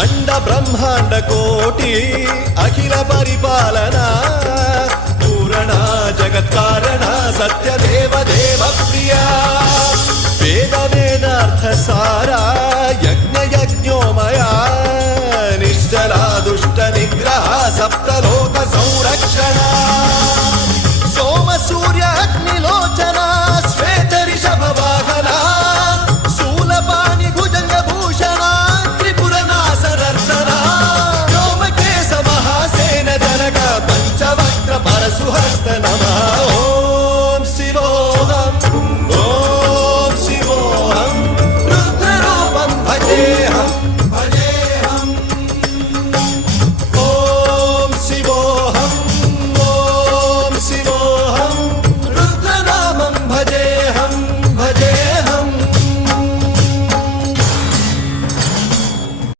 అండ బ్రహ్మాండ కోటి అఖిల పరిపాలన పూరణ జగత్కారణ సత్యదేవ దేవ ప్రియ వేద వేదార్థ సారా యజ్ఞ యజ్ఞోమయ